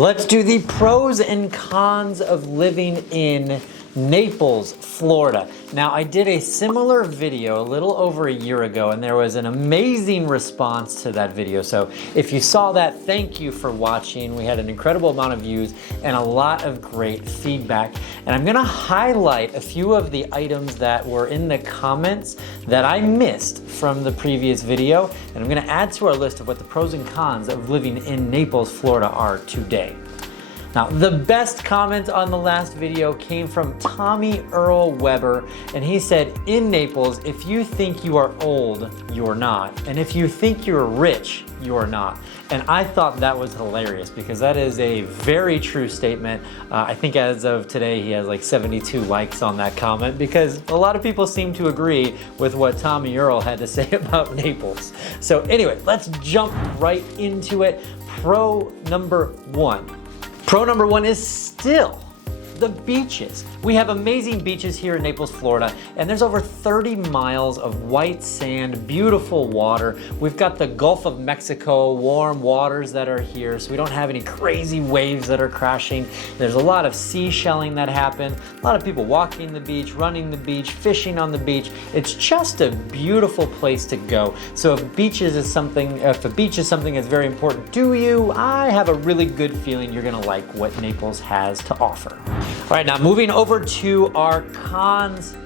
Let's do the pros and cons of living in Naples, Florida. Now, I did a similar video a little over a year ago, and there was an amazing response to that video. So if you saw that, thank you for watching. We had an incredible amount of views and a lot of great feedback. And I'm gonna highlight a few of the items that were in the comments that I missed from the previous video. And I'm gonna add to our list of what the pros and cons of living in Naples, Florida are today. Now, the best comment on the last video came from Tommy Earl Weber, and he said, in Naples, if you think you are old, you're not. And if you think you're rich, you're not. And I thought that was hilarious because that is a very true statement. I think as of today, he has like 72 likes on that comment because a lot of people seem to agree with what Tommy Earl had to say about Naples. So anyway, let's jump right into it. Pro number one. Pro number one is still the beaches. We have amazing beaches here in Naples, Florida, and there's over 30 miles of white sand, beautiful water. We've got the Gulf of Mexico, warm waters that are here, so we don't have any crazy waves that are crashing. There's a lot of seashelling that happen, a lot of people walking the beach, running the beach, fishing on the beach. It's just a beautiful place to go. So if a beach is something that's very important to you, I have a really good feeling you're gonna like what Naples has to offer. All right, now moving over to our cons.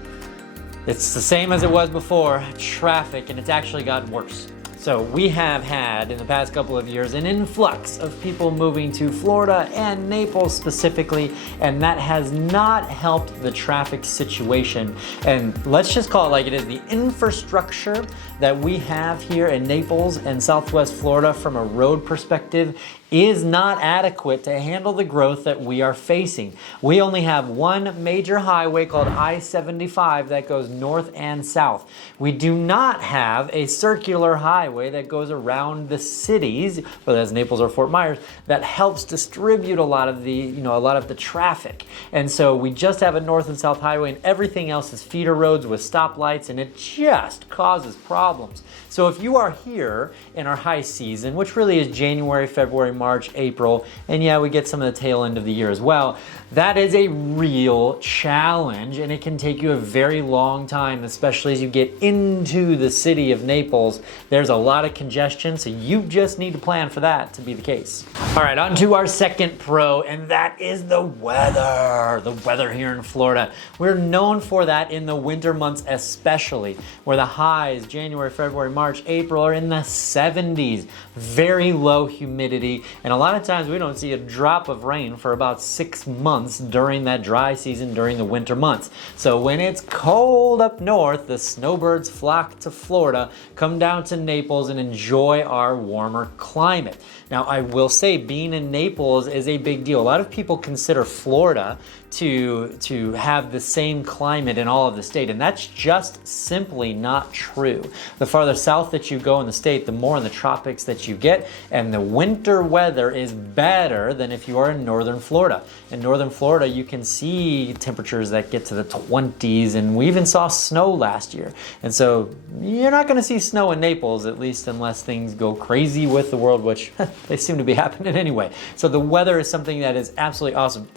It's the same as it was before, traffic, and it's actually gotten worse. So we have had, in the past couple of years, an influx of people moving to Florida and Naples specifically, and that has not helped the traffic situation. And let's just call it like it is. The infrastructure that we have here in Naples and Southwest Florida from a road perspective is not adequate to handle the growth that we are facing. We only have one major highway called I-75 that goes north and south. We do not have a circular highway that goes around the cities, whether that's Naples or Fort Myers, that helps distribute a lot of the traffic. And so we just have a north and south highway, and everything else is feeder roads with stoplights, and it just causes problems. So if you are here in our high season, which really is January, February, March, April, and yeah, we get some of the tail end of the year as well, that is a real challenge, and it can take you a very long time, especially as you get into the city of Naples. There's a lot of congestion, so you just need to plan for that to be the case. All right, on to our second pro, and that is the weather. The weather here in Florida. We're known for that in the winter months especially, where the highs, January, February, March, April, are in the 70s. Very low humidity, and a lot of times we don't see a drop of rain for about 6 months during that dry season, during the winter months. So when it's cold up north, the snowbirds flock to Florida, come down to Naples, and enjoy our warmer climate. Now, I will say being in Naples is a big deal. A lot of people consider Florida to have the same climate in all of the state, and that's just simply not true. The farther south that you go in the state, the more in the tropics that you get, and the winter weather is better than if you are in northern Florida. In northern Florida, you can see temperatures that get to the 20s, and we even saw snow last year. And so you're not going to see snow in Naples, at least unless things go crazy with the world, which they seem to be happening anyway. So the weather is something that is absolutely awesome.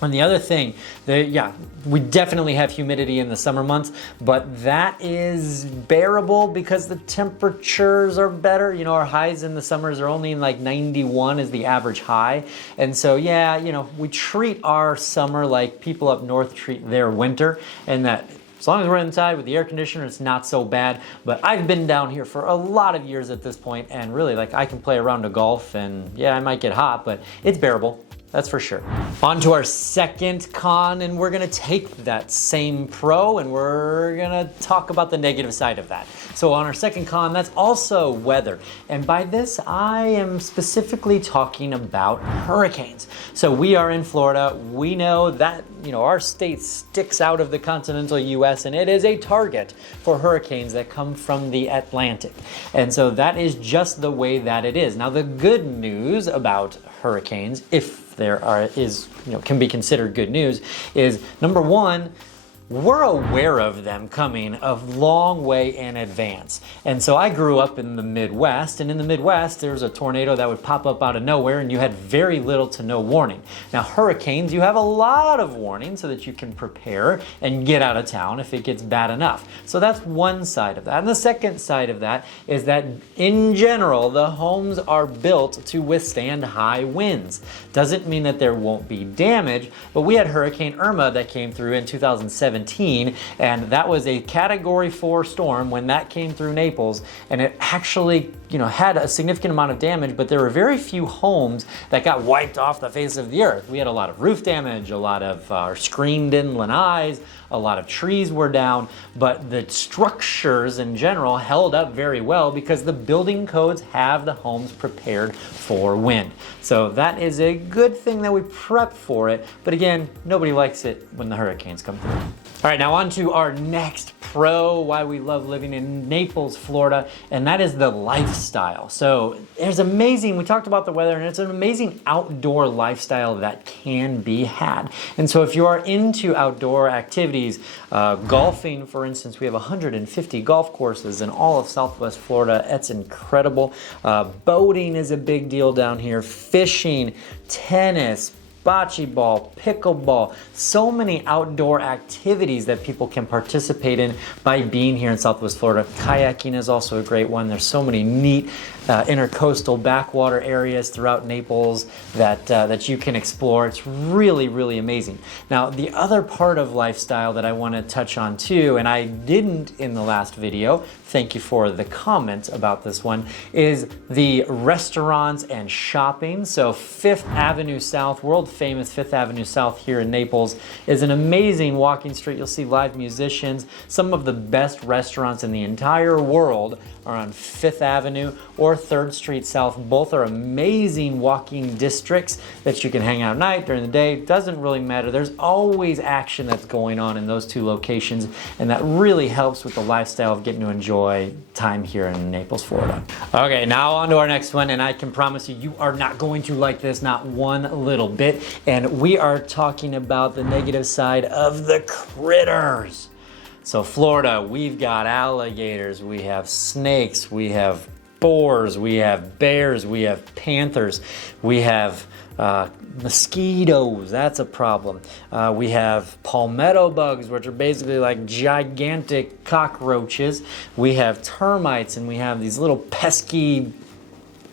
And the other thing, we definitely have humidity in the summer months, but that is bearable because the temperatures are better. You know, our highs in the summers are only like 91 is the average high. And so, we treat our summer like people up north treat their winter, and that as long as we're inside with the air conditioner, it's not so bad. But I've been down here for a lot of years at this point, and really, I can play a round of golf, and I might get hot, but it's bearable. That's for sure. On to our second con, and we're gonna take that same pro and we're gonna talk about the negative side of that. So on our second con, that's also weather. And by this, I am specifically talking about hurricanes. So we are in Florida. We know that, our state sticks out of the continental US, and it is a target for hurricanes that come from the Atlantic. And so that is just the way that it is. Now, the good news about hurricanes, if can be considered good news, is number one, we're aware of them coming a long way in advance. And so I grew up in the Midwest, and in the Midwest, there was a tornado that would pop up out of nowhere and you had very little to no warning. Now, hurricanes, you have a lot of warning so that you can prepare and get out of town if it gets bad enough. So that's one side of that. And the second side of that is that in general, the homes are built to withstand high winds. Doesn't mean that there won't be damage, but we had Hurricane Irma that came through in 2017, and that was a Category 4 storm when that came through Naples, and it actually, had a significant amount of damage, but there were very few homes that got wiped off the face of the earth. We had a lot of roof damage, a lot of screened in lanais, a lot of trees were down, but the structures in general held up very well because the building codes have the homes prepared for wind. So that is a good thing that we prep for it, but again, nobody likes it when the hurricanes come through. All right, now on to our next pro, why we love living in Naples, Florida, and that is the lifestyle. So there's amazing, we talked about the weather, and it's an amazing outdoor lifestyle that can be had. And so if you are into outdoor activities, golfing, for instance, we have 150 golf courses in all of Southwest Florida. It's incredible. Boating is a big deal down here. Fishing, tennis, bocce ball, pickleball, so many outdoor activities that people can participate in by being here in Southwest Florida. Kayaking is also a great one. There's so many neat intercoastal backwater areas throughout Naples that you can explore. It's really, really amazing. Now, the other part of lifestyle that I want to touch on too, and I didn't in the last video, thank you for the comments about this one, is the restaurants and shopping. So Fifth Avenue South, world famous Fifth Avenue South here in Naples, is an amazing walking street. You'll see live musicians. Some of the best restaurants in the entire world are on Fifth Avenue or 3rd Street South. Both are amazing walking districts that you can hang out at night, during the day. Doesn't really matter. There's always action that's going on in those two locations, and that really helps with the lifestyle of getting to enjoy time here in Naples, Florida. Okay, now on to our next one, and I can promise you, you are not going to like this, not one little bit. And we are talking about the negative side of the critters. So Florida, we've got alligators, we have snakes, we have boars, we have bears, we have panthers, we have mosquitoes, that's a problem. We have palmetto bugs, which are basically like gigantic cockroaches. We have termites, and we have these little pesky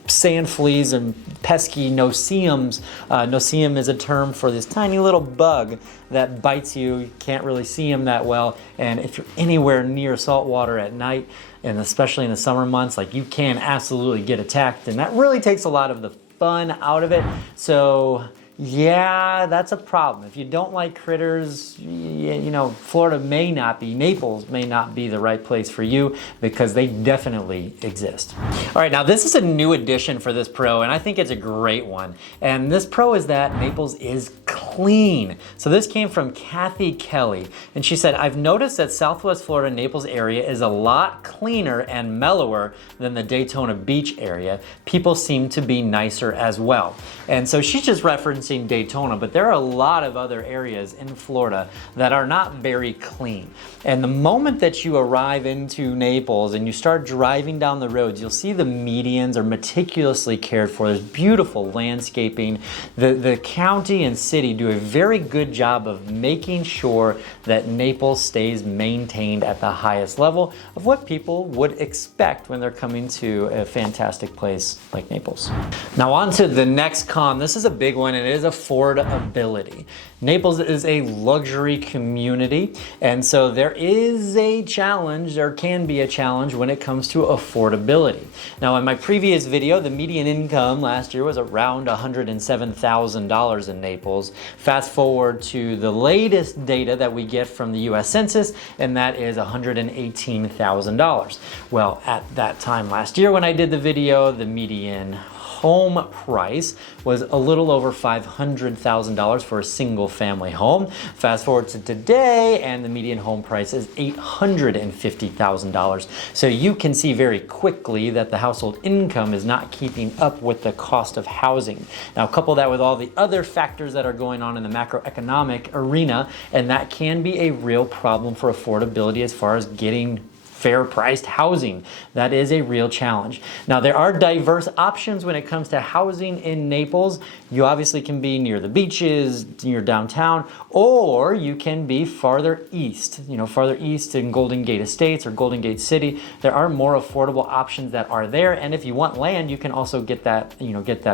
sand fleas and pesky no-see-ums. No-see-um is a term for this tiny little bug that bites you. You can't really see them that well, and if you're anywhere near salt water at night, and especially in the summer months, like, you can absolutely get attacked, and that really takes a lot of the fun out of it. So yeah, that's a problem. If you don't like critters, Florida may not be, Naples may not be the right place for you, because they definitely exist. All right, now this is a new addition for this pro, and I think it's a great one. And this pro is that Naples is clean. So this came from Kathy Kelly, and she said, I've noticed that Southwest Florida Naples area is a lot cleaner and mellower than the Daytona Beach area. People seem to be nicer as well. And so she's just referencing Daytona, but there are a lot of other areas in Florida that are not very clean. And the moment that you arrive into Naples and you start driving down the roads, you'll see the medians are meticulously cared for. There's beautiful landscaping. The county and city do a very good job of making sure that Naples stays maintained at the highest level of what people would expect when they're coming to a fantastic place like Naples. Now on to the next con. This is a big one, and it is affordability. Naples is a luxury community, and so there is a challenge, there can be a challenge when it comes to affordability. Now in my previous video, the median income last year was around $107,000 in Naples. Fast forward to the latest data that we get from the US Census, and that is $118,000. Well, at that time last year when I did the video, the median home price was a little over $500,000 for a single family home. Fast forward to today, and the median home price is $850,000. So you can see very quickly that the household income is not keeping up with the cost of housing. Now, couple that with all the other factors that are going on in the macroeconomic arena, and that can be a real problem for affordability as far as getting fair priced housing. That is a real challenge. Now, there are diverse options when it comes to housing in Naples. You obviously can be near the beaches, near downtown, or you can be farther east, farther east in Golden Gate Estates or Golden Gate City. There are more affordable options that are there, and if you want land, you can also get that,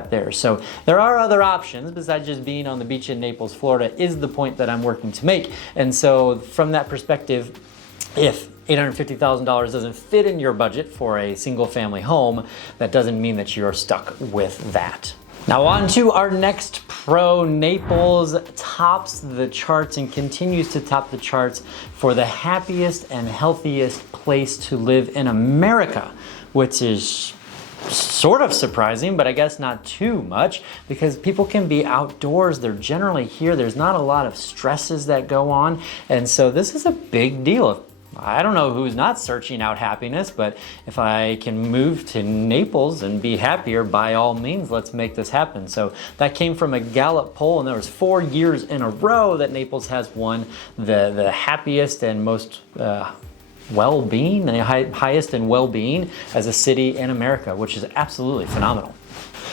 there. So there are other options besides just being on the beach in Naples, Florida, is the point that I'm working to make. And so from that perspective, if $850,000 doesn't fit in your budget for a single family home, that doesn't mean that you're stuck with that. Now on to our next pro. Naples tops the charts and continues to top the charts for the happiest and healthiest place to live in America, which is sort of surprising, but I guess not too much, because people can be outdoors. They're generally here. There's not a lot of stresses that go on. And so this is a big deal. I don't know who's not searching out happiness, but if I can move to Naples and be happier, by all means, let's make this happen. So that came from a Gallup poll, and there was 4 years in a row that Naples has won the happiest and most well-being, the highest in well-being as a city in America, which is absolutely phenomenal.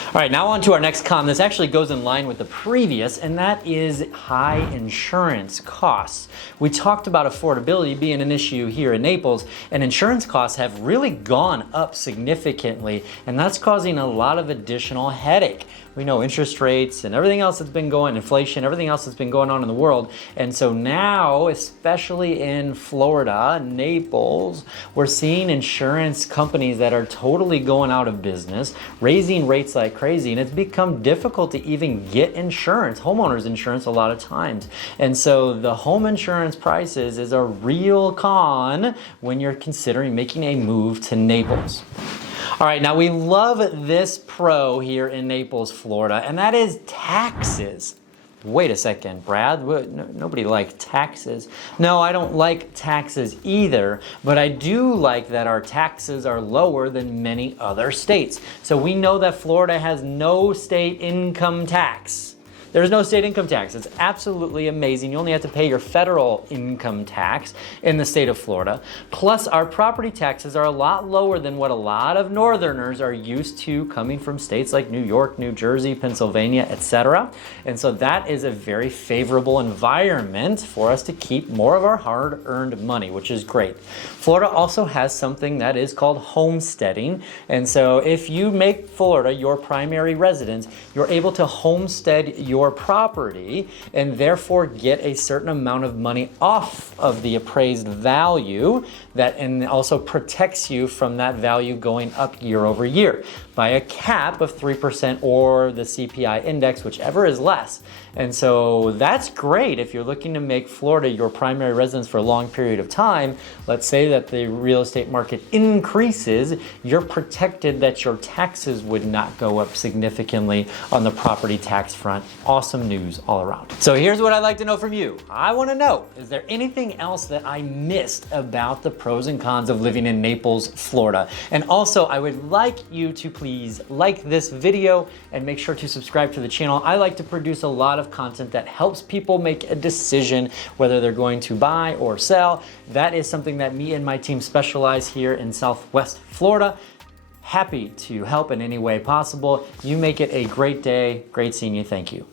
All right, now on to our next con. This actually goes in line with the previous, and that is high insurance costs. We talked about affordability being an issue here in Naples, and insurance costs have really gone up significantly, and that's causing a lot of additional headache. We know interest rates and everything else that's been going, inflation, everything else that's been going on in the world. And so now, especially in Florida, Naples, we're seeing insurance companies that are totally going out of business, raising rates like crazy, and it's become difficult to even get insurance, homeowners insurance a lot of times. And so the home insurance prices is a real con when you're considering making a move to Naples. All right, now we love this pro here in Naples, Florida, and that is taxes. Wait a second, Brad, nobody likes taxes. No, I don't like taxes either, but I do like that our taxes are lower than many other states. So we know that Florida has no state income tax. There's no state income tax. It's absolutely amazing. You only have to pay your federal income tax in the state of Florida. Plus, our property taxes are a lot lower than what a lot of northerners are used to coming from states like New York, New Jersey, Pennsylvania, etc. And so that is a very favorable environment for us to keep more of our hard-earned money, which is great. Florida also has something that is called homesteading. And so if you make Florida your primary residence, you're able to homestead your property and therefore get a certain amount of money off of the appraised value, that and also protects you from that value going up year over year by a cap of 3% or the CPI index, whichever is less. And so that's great if you're looking to make Florida your primary residence for a long period of time. Let's say that the real estate market increases, you're protected that your taxes would not go up significantly on the property tax front. Awesome news all around. So here's what I'd like to know from you. I want to know, is there anything else that I missed about the pros and cons of living in Naples, Florida? And also, I would like you to please like this video and make sure to subscribe to the channel. I like to produce a lot of content that helps people make a decision whether they're going to buy or sell. That is something that me and my team specialize here in Southwest Florida. Happy to help in any way possible. You make it a great day. Great seeing you. Thank you.